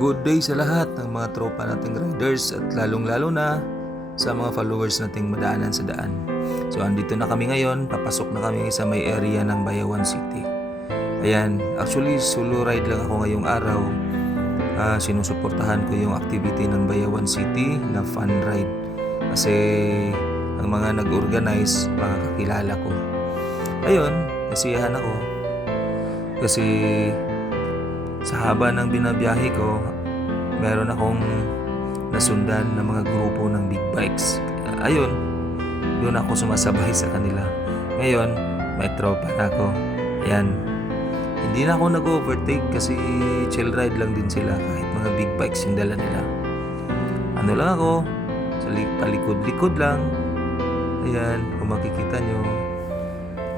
Good day sa lahat ng mga tropa nating riders at lalong-lalo na sa mga followers nating madaanan sa daan. So andito na kami ngayon, papasok na kami sa may area ng Bayawan City. Ayan, actually solo ride lang ako ngayong araw. Sinusuportahan ko yung activity ng Bayawan City na fun ride. Kasi ang mga nag-organize, mga kakilala ko. Ayun, nasiyahan ako. Kasi sa haba ng binabiyahe ko, meron akong nasundan na mga grupo ng big bikes. Ayun, doon ako sumasabay sa kanila. Ngayon, may tropa na ako. Ayan, hindi na ako nag-overtake kasi chill ride lang din sila kahit mga big bikes yung dala nila. Ano lang ako, sa palikod-likod lang. Ayan, kung makikita nyo,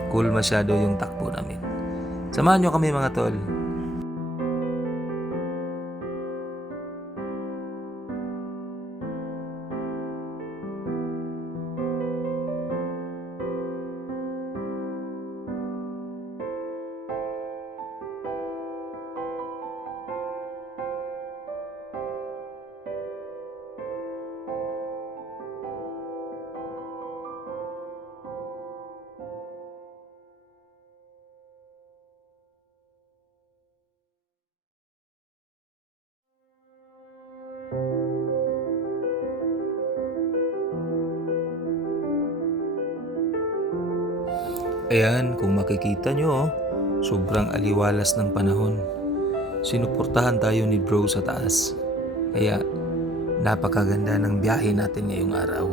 cool masyado yung takbo namin. Samahan nyo kami mga tol. Ayan, kung makikita nyo, sobrang aliwalas ng panahon. Sinuportahan tayo ni bro sa taas. Kaya napakaganda ng biyahe natin ngayong araw.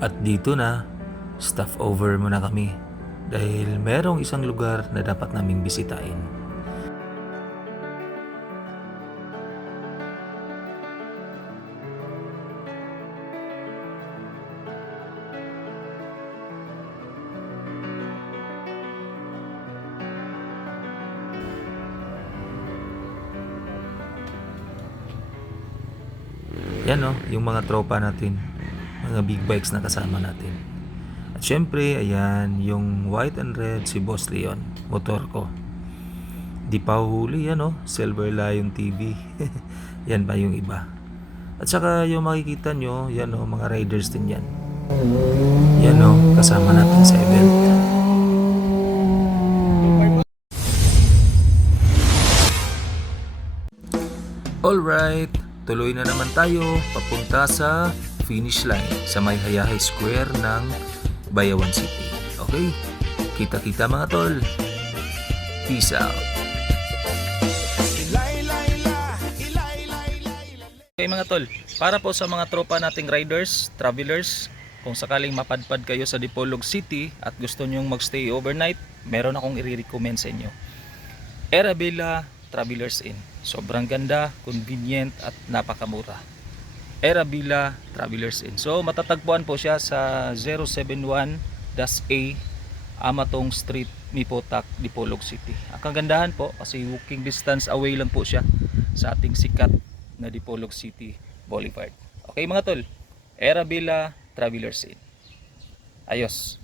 At dito na, stop over muna kami dahil merong isang lugar na dapat naming bisitahin. Yan no, yung mga tropa natin, mga big bikes na kasama natin. At syempre, ayan, yung white and red, si Boss Leon, motor ko. Di pa huli yan no, Silver Lion TV. Yan pa yung iba. At saka yung makikita nyo, yan no, mga riders din yan. Yan no, kasama natin sa event. Alright, tuloy na naman tayo papunta sa finish line sa may Hayahay Square ng Bayawan City. Okay, kita-kita mga tol. Peace out. Okay mga tol, para po sa mga tropa nating riders, travelers, kung sakaling mapadpad kayo sa Dipolog City at gusto nyong magstay overnight, meron akong i-recommend sa inyo. Erabella Travelers Inn. Sobrang ganda, convenient at napakamura. Erabella Travelers Inn. So matatagpuan po siya sa 071-A Amatong Street, Mipotac, Dipolog City. Ang kagandahan po kasi walking distance away lang po siya sa ating sikat na Dipolog City Boulevard. Okay mga tol, Erabella Travelers Inn. Ayos.